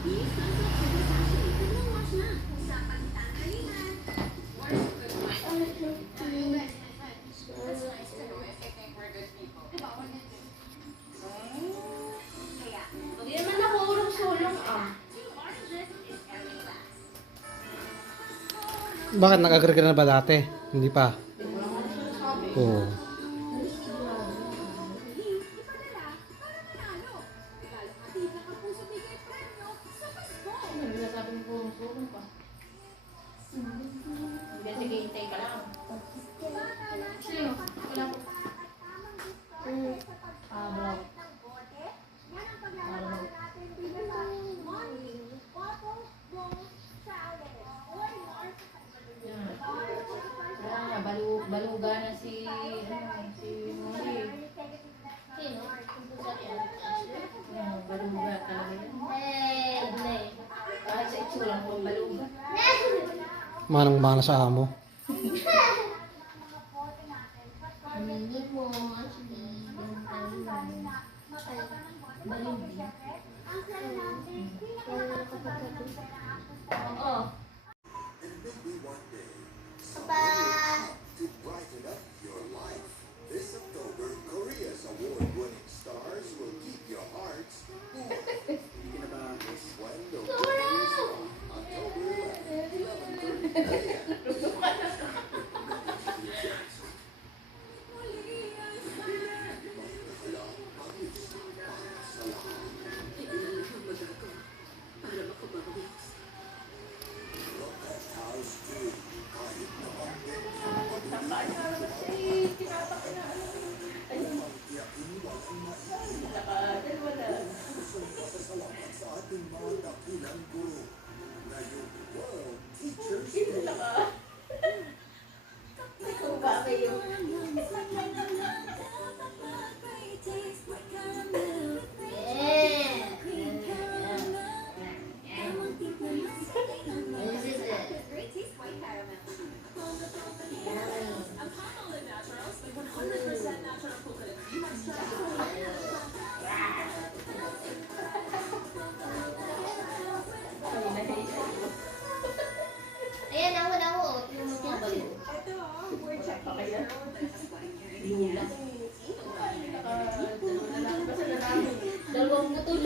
Hindi naman ako urong-sulong Bakit nag-agree ka na ba dati? Hindi pa. Oo. Sabi mo urong-sulong pa. Sige, hintay ka lang. Sino? Wala po. Bro. Baluga na si Molly. Sino? Baluga talaga yan. Kahit sa itsura mo, baluga. Manang-mana sa amo. Oo. To brighten up your life. This October, Korea's award-winning stars will keep your hearts warm. When the Korea's October 11th, sa ating mga dakilang guro. Ngayong World Teachers Day. Ayan, ako. Yung mga baliw. Lula. Dalawang putol.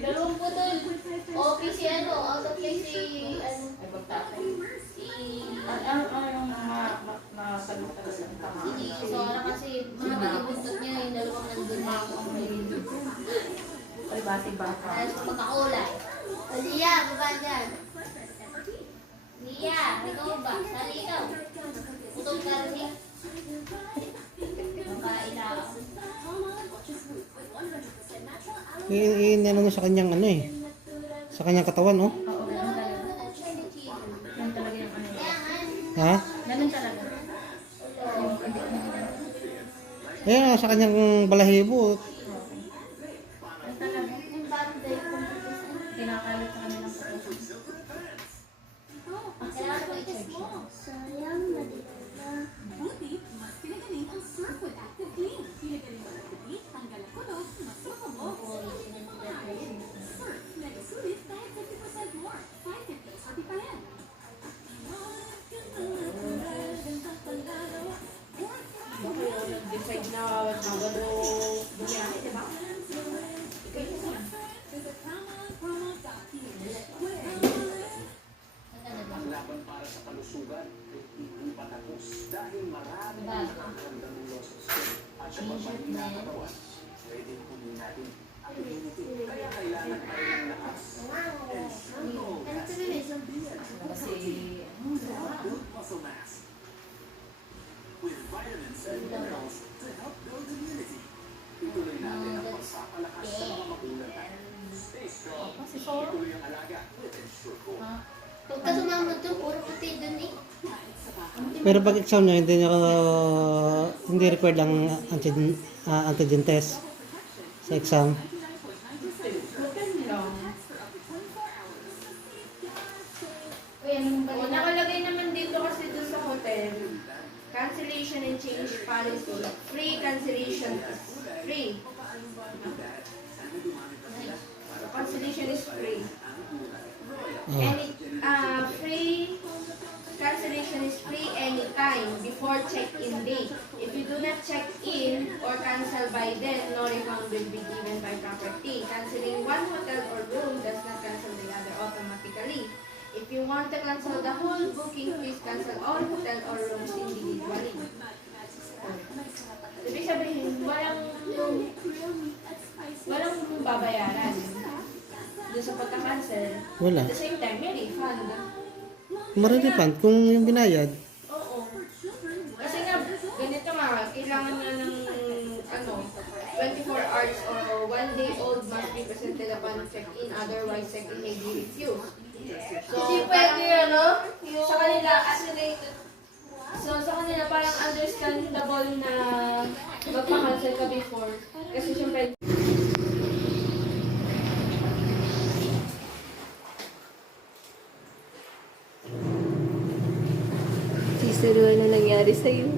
Dalawang putol. Okay si out of place si si Sora kasi mahaba yung buntot niya, yung dalawang nandun na ako ang may ayos magkakulay. Lia, baba dyan. Lia, ikaw ba? Sali ikaw. Putol ka rin. Makaila ako. Ano sa kanyang sa kanyang katawan, oh. Oo, ganun talaga. Ganun talaga yung Ha? Ganun talaga. Ayan, sa kanyang balahibo. Kinakalit sa kanilang pagkakas. Kailangan ko i-charge siya. Sayang, madilala. Buti, mas pinagaling ang Surf with Active Clean. Pinagaling mo ng puti, tanggal ang kulog, mas mapabok. Surf, nagsulit kahit 50% more. 550 sabi pa rin. Decide na nagano bumiyahe, di ba? Laban para sa kalusugan, hindi pa tapos dahil marami ang handang losses. At sa pagbalik na katawan, pwede kunin natin ang immunity. Kaya kailangan tayo ng lakas. And Circle has Kasi, built muscle mass with vitamins and minerals to help build immunity. Ituloy natin ang pagpapalakas sa mga magulang natin. Stay strong. Ituloy ang alaga with Ensure. huwag ka sumamod to, puro puti dun eh. Pero pag exam niya, hindi required ang antigen test sa exam. Nakalagay naman dito kasi dun sa hotel, cancellation and change policy. Free cancellation is free. Oh. Free cancellation is free anytime before check-in date. If you do not check in or cancel by then, no refund will be given by property. Canceling one hotel or room does not cancel the other automatically. If you want to cancel the whole booking, please cancel all hotel or rooms individually. Ibig sabihin, walang babayaran doon sa pagka-cancel. Wala. At the same time, may refund. Mararefund kung yung binayad. Oo. Kasi nga, ganito nga, kailangan nga ng 24 hours or 1 day old must be presented upon check-in, otherwise check-in may be refused. So, Hindi pwede sa kanila, sa kanila parang understandable na magpa-cancel ka before. Kasi syempre, Sister, ano nangyari sa'yo?